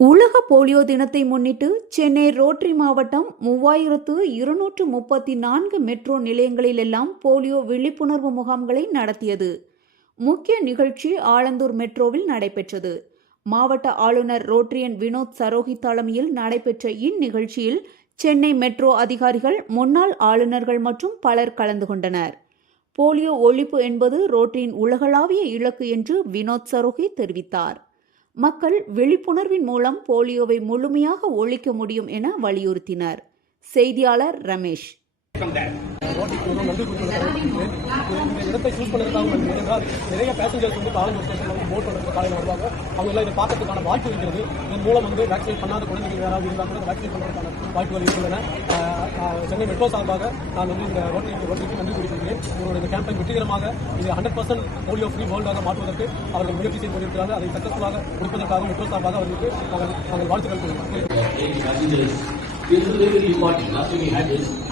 உலக போலியோ தினத்தை முன்னிட்டு சென்னை ரோட்டரி மாவட்டம் மூவாயிரத்து இருநூற்று முப்பத்தி நான்கு மெட்ரோ நிலையங்களிலெல்லாம் போலியோ விழிப்புணர்வு முகாம்களை நடத்தியது. முக்கிய நிகழ்ச்சி ஆலந்தூர் மெட்ரோவில் நடைபெற்றது. மாவட்ட ஆளுநர் ரோட்ரியன் வினோத் சரோகி தலைமையில் நடைபெற்ற இந்நிகழ்ச்சியில் சென்னை மெட்ரோ அதிகாரிகள் முன்னாள் ஆளுநர்கள் மற்றும் பலர் கலந்து கொண்டனர். போலியோ ஒழிப்பு என்பது ரோட்டரியின் உலகளாவிய இலக்கு என்று வினோத் சரோகி தெரிவித்தார். மக்கள் விழிப்புணர்வின் மூலம் போலியோவை முழுமையாக ஒழிக்க முடியும் என வலியுறுத்தினர். செய்தியாளர் ரமேஷ். வந்து இடத்தை சூஸ் நிறைய பேசஞ்சர்ஸ் வந்து காலேஜ் ஸ்டேஷன்ல வந்து போட் பண்ணுறது காலையில் வருவாங்க. அவங்க எல்லாம் இதை பார்க்கறதுக்கான வாய்ப்பு இருக்கிறது. இதன் மூலம் வந்து வேக்சினேட் பண்ணாத குழந்தைகள் யாராவது இருந்தால் கூட வேக்சினேட் பண்ணுறதுக்கான வாய்ப்புகள் இருக்கின்றன. சென்னை மெட்ரோ சார்பாக நான் வந்து இந்த ரோட்டரிக்கு ரோட்டரிக்கு நன்றி குறிப்பிடுகிறேன் இந்த கேம்பெயின் வெற்றிகரமாக இது ஹண்ட்ரட் பர்சன்ட் போலியோ ஃப்ரீ வேர்ல்டாக மாற்றுவதற்கு அவர்கள் முயற்சி செய்து கொண்டிருக்கிறார்கள் அதை சக்சஸ்ஃபுல்லாக கொடுப்பதற்காக மெட்ரோ சார்பாக அவர்களுக்கு நாங்கள் நாங்கள் வாழ்த்துக்கள் கூறுகிறோம் This is really important. Last we had this